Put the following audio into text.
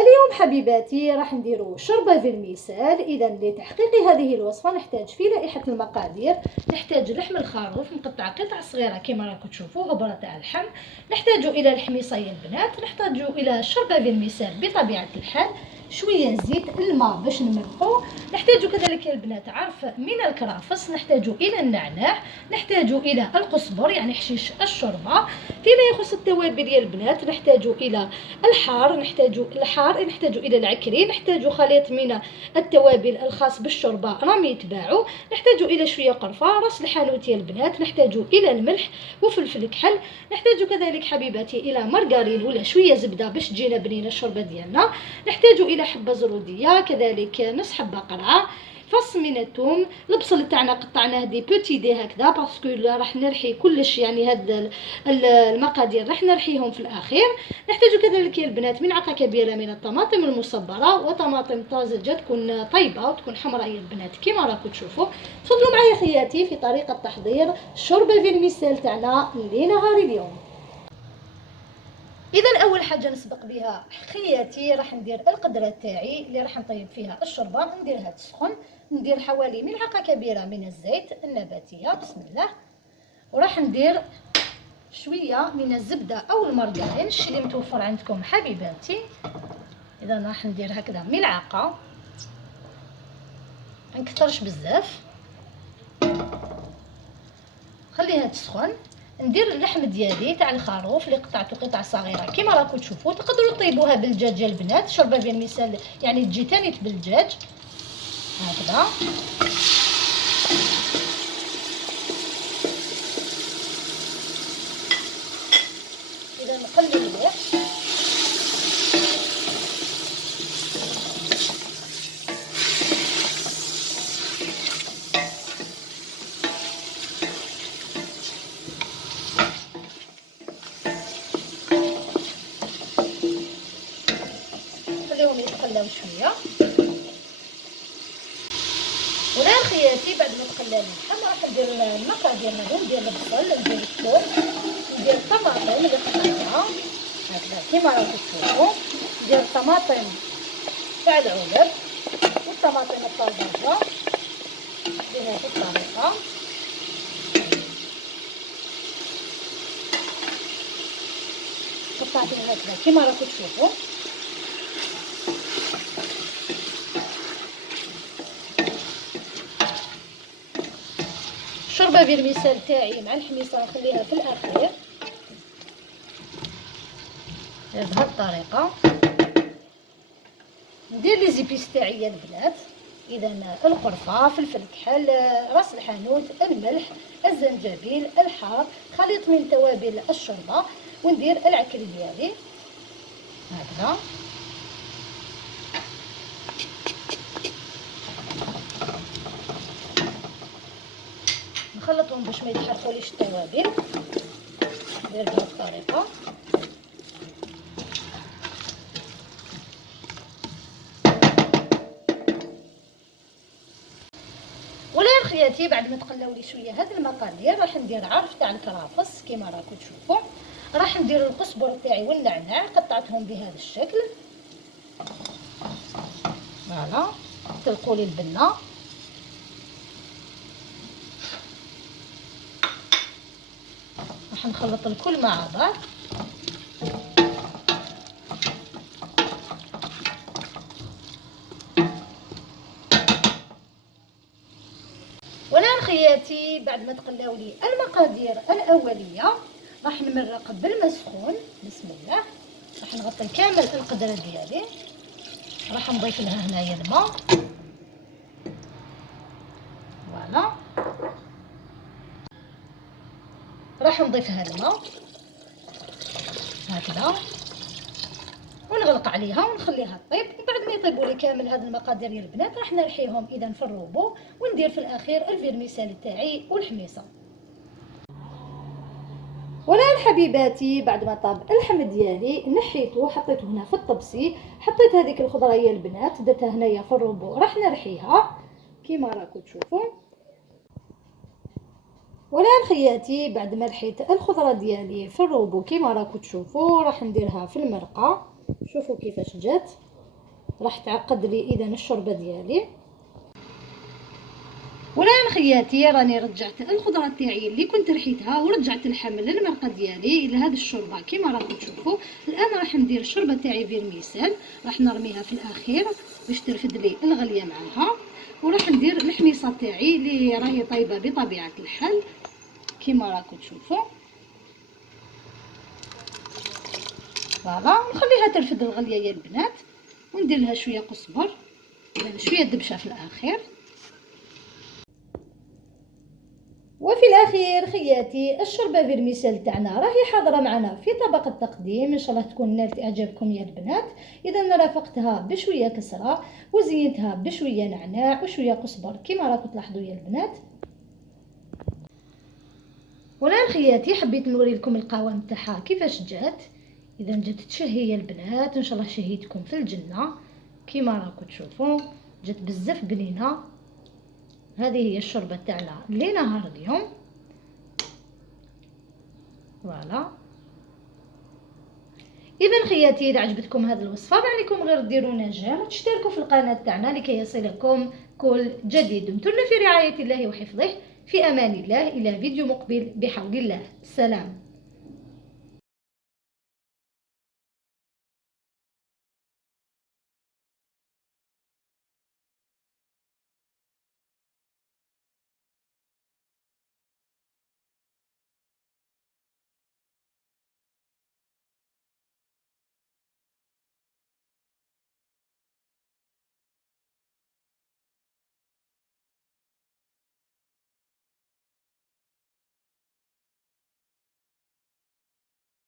اليوم حبيباتي راح نديرو شوربه فيرميسال. اذا لتحقيق هذه الوصفه نحتاج في لائحه المقادير نحتاج لحم الخروف مقطع قطع صغيره كما راكم تشوفوا، هبره تاع اللحم. نحتاج الى الحميصه يا البنات، نحتاج الى شوربه فيرميسال بطبيعه الحال، شويه زيت، الماء باش نملحو. نحتاج كذلك يا البنات عرف من الكرافس، نحتاج الى النعناع، نحتاج الى القزبر يعني حشيش الشوربه. فيما يخص التوابل يا البنات نحتاج الى نحتاج الى العكري، نحتاج خليط من التوابل الخاص بالشوربه راهم يتباعوا، نحتاج الى شويه قرفه، راس الحانوت يا البنات، نحتاج الى الملح وفلفل كحل، نحتاج كذلك حبيباتي الى مارغرين ولا شويه زبده باش تجينا بنينه الشوربه ديالنا، نحتاج الى حبه زروديه، كذلك نص حبه قرعه، فص من الثوم، البصل تاعنا قطعناه دي بوتي دي هكذا باسكو راح نرحي كلش، يعني هاد المقادير راح نرحيهم في الاخير. نحتاج كذلك يا البنات ملعقه كبيره من الطماطم المصبره، وطماطم طازجه تكون طيبه وتكون حمراء يا البنات كما راكم تشوفوا. تفضلوا معايا خياتي في طريقه تحضير الشوربه فيرميسيل تاعنا لنهار اليوم. اذا اول حاجه نسبق بها خياتي راح ندير القدره تاعي اللي راح نطيب فيها الشوربه، نديرها تسخن، ندير حوالي ملعقه كبيره من الزيت النباتيه بسم الله، وراح ندير شويه من الزبده او المارغرين الشيء اللي متوفر عندكم حبيباتي. اذا راح ندير هكذا ملعقه، ما نكثرش بزاف، خليها تسخن. ندير اللحم ديالي تاع الخروف اللي قطعته قطع صغيره كما راكم تشوفوا. تقدروا طيبوها بالدجاج يا البنات، شوربه فيرميسال يعني تجي تاني بالدجاج هكذا. اذا نقلب مليح، خليهم يتقلاو شويه. والان خياتي بعد ما تقلى اللحم راح ندير المقادير هذو، ندير البصل، ندير الثوم، ندير الطماطم اللي قطعتها هكذا كما راكم تشوفوا، ندير الطماطم تاع العلب والطماطم الطازجه بهذه الطريقه. قطعتها هكذا كما راكم تشوفوا. الشوربه فيرميسال تاعي مع الحميصه نخليها في الاخير بهذه الطريقه. ندير لي زيبيس تاعي يا البنات، اذا القرفه، فلفل كحل، راس الحانوت، الملح، الزنجبيل، الحار، خليط من توابل الشوربه، وندير العكري ديالي هكذا. نخلطهم باش ما يتحرقوليش التوابل، ندير بهذه الطريقه. والان خياتي بعد ما تقلاو لي شويه هاد المقادير راح ندير عرف تاع الكرافس كما راكم تشوفوا، راح ندير القزبر تاعي والنعناع قطعتهم بهذا الشكل فوالا. تلقوا لي البنه، راح نخلط الكل مع بعض. والان خياتي بعد ما تقلاو لي المقادير الاوليه راح نمرق بالماء سخون بسم الله. راح نغطي كامل القدره ديالي، راح نضيف لها هنايا الماء فوالا. راح نضيفها الماء هكذا ونغلق عليها ونخليها تطيب. وبعد ما يطيبوا لي كامل هاد المقادير يا البنات راح نرحيهم اذا في الروبو، وندير في الاخير الفيرميسال تاعي والحميصه. والان حبيباتي بعد ما طاب اللحم ديالي نحيته حطيته هنا في الطبسي، حطيت هذيك الخضره يا البنات درتها هنايا في الروبو راح نرحيها كيما راكم تشوفوا. والان خياتي بعد ما رحيت الخضره ديالي في الروبو كيما راكم تشوفوا راح نديرها في المرقه. شوفوا كيفاش جات راح تعقد لي اذا الشوربه ديالي. والان خياتي راني رجعت الخضره تاعي اللي كنت رحيتها ورجعت الحمل المرقه ديالي الى هذه الشوربه كما راكم تشوفوا. الان راح ندير الشوربه تاعي فيرميسيل، راح نرميها في الاخير باش ترفد لي الغليه معاها. وراح ندير الحميصه تاعي اللي راهي طيبه بطبيعه الحال كما راكم تشوفوا. فوالا نخليها ترفد الغليه يا البنات، وندير لها شويه قزبر يعني شويه دبشه في الاخير. وفي الاخير خياتي الشوربه فيرميسيل تاعنا راهي حاضره معنا في طبق التقديم. ان شاء الله تكون نالت اعجابكم يا البنات. اذا رافقتها بشويه كسره وزينتها بشويه نعناع وشويه قزبر كما راكم تلاحظوا يا البنات. والان خياتي حبيت نوري لكم القوام تاعها كيفاش جات. اذا جات تشهي يا البنات، ان شاء الله شهيتكم في الجنه كما راكم تشوفوا. جات بزاف بنينه. هذه هي الشوربه تاعنا لنهار اليوم. فوالا اذا خياتي اذا عجبتكم هذه الوصفه ما عليكم غير ديروا جيم وتشتركوا في القناه تاعنا لكي يصلكم كل جديد. دمتم في رعايه الله وحفظه، في امان الله، الى فيديو مقبل بحول الله. سلام.